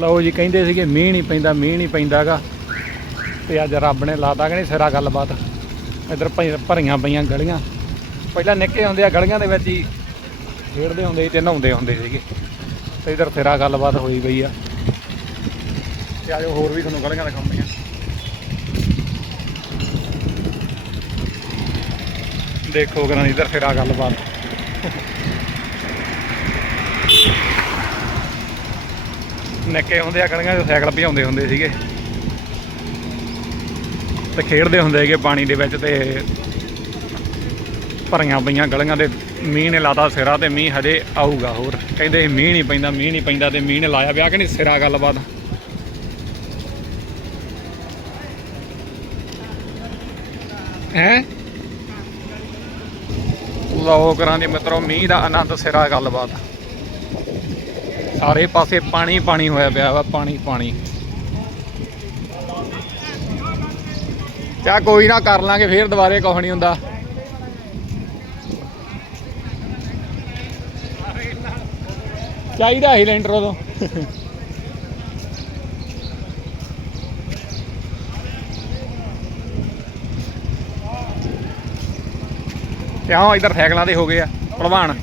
ਲਓ ਜੀ, ਕਹਿੰਦੇ ਸੀਗੇ, ਮੀਂਹ ਨਹੀਂ ਪੈਂਦਾ, ਮੀਂਹ ਨਹੀਂ ਪੈਂਦਾਗਾ। ਤੇ ਅੱਜ ਰੱਬ ਨੇ ਲਾਤਾ ਕਿ ਨਹੀਂ ਸਿਰਾ ਗੱਲਬਾਤ। ਇੱਧਰ ਭਰੀਆਂ ਪਈਆਂ ਗਲੀਆਂ। ਪਹਿਲਾਂ ਨਿੱਕੇ ਹੁੰਦੇ ਆ, ਗਲੀਆਂ ਦੇ ਵਿੱਚ ਹੀ ਖੇਡਦੇ ਹੁੰਦੇ ਸੀ ਤੇ ਨਹਾਉਂਦੇ ਹੁੰਦੇ ਸੀਗੇ। ਤੇ ਇੱਧਰ ਸਿਰਾ ਗੱਲਬਾਤ ਹੋਈ ਗਈ ਆ। ਤੇ ਆਜੋ, ਹੋਰ ਵੀ ਤੁਹਾਨੂੰ ਗਲੀਆਂ ਦਿਖਾਉਂਦੇ ਆ। ਦੇਖੋ ਕਰਾਂ ਇੱਧਰ ਸਿਰਾ ਗੱਲਬਾਤ। ਨਿੱਕੇ ਹੁੰਦੇ ਆ ਗਲੀਆਂ 'ਚ ਸਾਈਕਲ ਭਜਾਉਂਦੇ ਹੁੰਦੇ ਸੀਗੇ। ਤੇ ਖੇਡਦੇ ਹੁੰਦੇ ਸੀਗੇ ਪਾਣੀ ਦੇ ਵਿੱਚ ਤੇ ਭਰੀਆਂ ਪਈਆਂ ਗਲੀਆਂ ਦੇ ਮੀਂਹ ਨੇ ਲਾਤਾ ਸਿਰਾ ਤੇ ਮੀਂਹ ਹਜੇ ਆਊਗਾ ਹੋਰ। ਕਹਿੰਦੇ ਮੀਂਹ ਨਹੀਂ ਪੈਂਦਾ, ਮੀਂਹ ਨਹੀਂ ਪੈਂਦਾ ਤੇ ਮੀਂਹ ਨੇ ਲਾਇਆ ਵਿਆਹ ਕਿ ਨਹੀਂ ਸਿਰਾ ਗੱਲਬਾਤ? ਹੈ? ਲਓ ਕਰਾਂ ਦੇ ਮਿੱਤਰੋ, ਮੀਂਹ ਦਾ ਆਨੰਦ, ਸਿਰਾ ਗੱਲਬਾਤ। ਸਾਰੇ ਪਾਸੇ ਪਾਣੀ ਪਾਣੀ ਹੋਇਆ ਪਿਆ ਵਾ, ਪਾਣੀ ਪਾਣੀ। ਚਾ ਕੋਈ ਨਾ, ਕਰ ਲਾਂਗੇ, ਫੇਰ ਦੁਬਾਰੇ ਕੁਛ ਨਹੀਂ ਹੁੰਦਾ। ਚਾਹੀਦਾ ਹੀ ਲੈਂਟਰ ਉਦੋਂ। ਕਿਉਂ ਇਧਰ ਸਾਈਕਲਾਂ ਦੇ ਹੋ ਗਏ ਆ, ਪ੍ਰਵਾਨ।